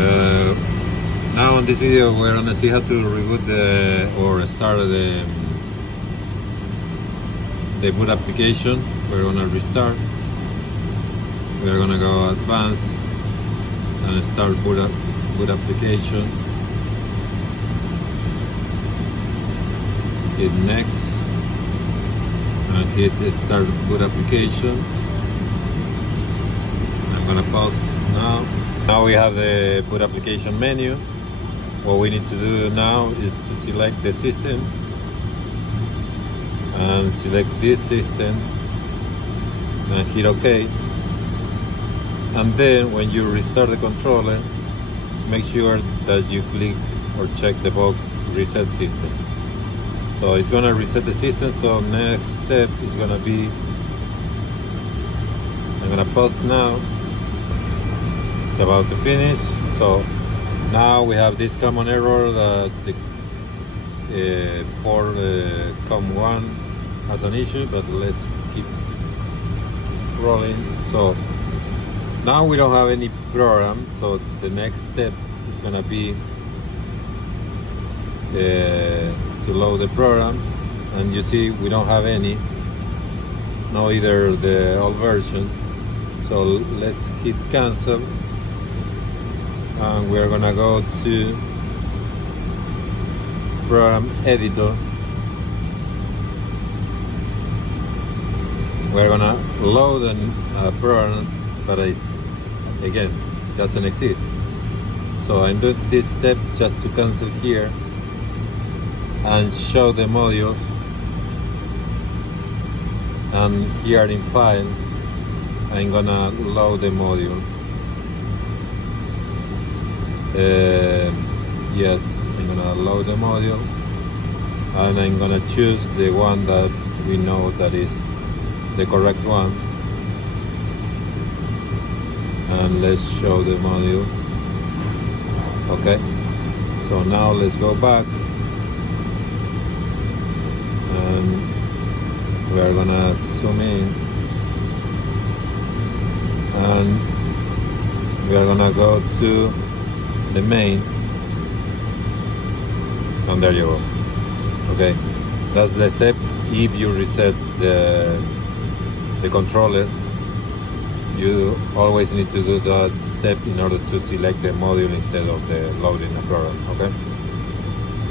Uh, Now in this video we're gonna see how to reboot or start the boot application. We're gonna restart. We're gonna go advanced and start boot application. Hit next and hit start boot application. I'm gonna pause now. Now we have the boot application menu. What we need to do now is to select the system and select this system and hit OK. And then when you restart the controller, make sure that you click or check the box reset system. So it's gonna reset the system. So next step is gonna be, I'm gonna pause now. It's about to finish. So now we have this common error that the port COM1 has an issue, but let's keep rolling. So now we don't have any program, so the next step is gonna be to load the program, and you see we don't have any, no either the old version. So let's hit cancel. And we're gonna go to program editor. We're gonna load a program, but again doesn't exist. So I'm doing this step just to cancel here and show the modules. And here in file, I'm gonna load the module. Yes, I'm gonna load the module and I'm gonna choose the one that we know that is the correct one, and let's show the module. Okay, so now let's go back and we are gonna zoom in and we are gonna go to the main, and there you go. Okay, that's the step. If you reset the controller, you always need to do that step in order to select the module instead of the loading the program. Okay.